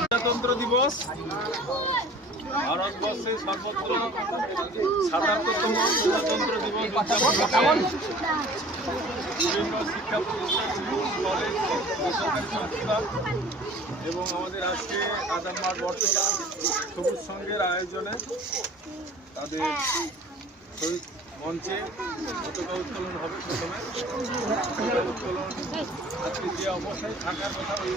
প্রজাতন্ত্র দিবস ভারতবর্ষের সর্বত্র ৭৭তম প্রজাতন্ত্র দিবস উদযাপন বিভিন্ন শিক্ষা প্রতিষ্ঠান, কলেজ, বেসরকারি সংস্থা এবং আমাদের আজকে আদামমার বটতলা সবুজ সংঘের আয়োজনে তাদের শহীদ মঞ্চে পতাকা উত্তোলন হবে। প্রথমে পতাকা উত্তোলন আজকে যে অবস্থায় থাকার কথা ওই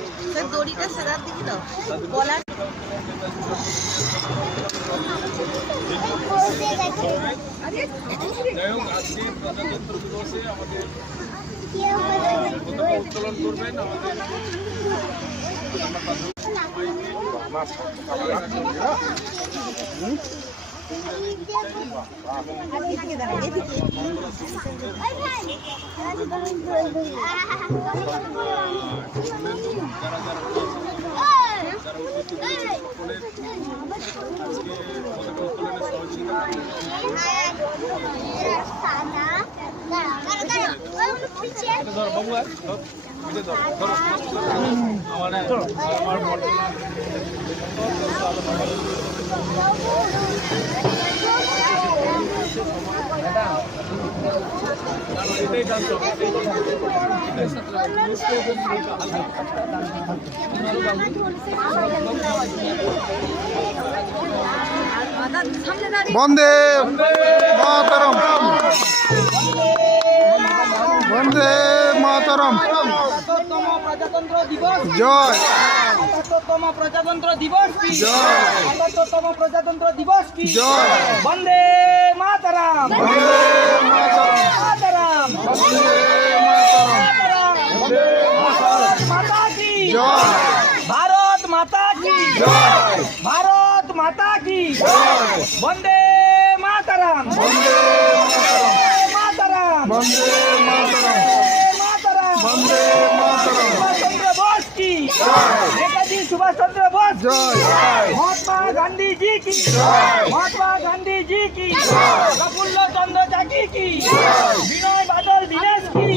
যাই হোক, আজকে প্রজাতন্ত্র দিবসে আমাদের পতাকা উত্তোলন করবেন আমাদের বন্দে মাতরম, বন্দে মাতরম। প্রজাতন্ত্র দিবস জয়, ৭৭তম প্রজাতন্ত্র দিবস কি জয়, ৭৭তম প্রজাতন্ত্র দিবস কি জয়। বন্দে মাতরম, বন্দে মাতরম, মাতরম, বন্দে মাতরম। ভারত মাতা কি জয়, ভারত মাতা কি জয়, ভারত মাতা কি বন্দে মাতরম, বন্দে মাতরম, বন্দে মাতরম, মাতরম, বন্দে মাতরম। সুভাষচন্দ্র বোস কি নেতাজি সুভাষচন্দ্র বোস জয়, মহাত্মা গান্ধী জি কি মহাত্মা গান্ধী জি কি প্রফুল্ল চন্দ্র চাকি কি বিনয় বাদল দীনেশ কি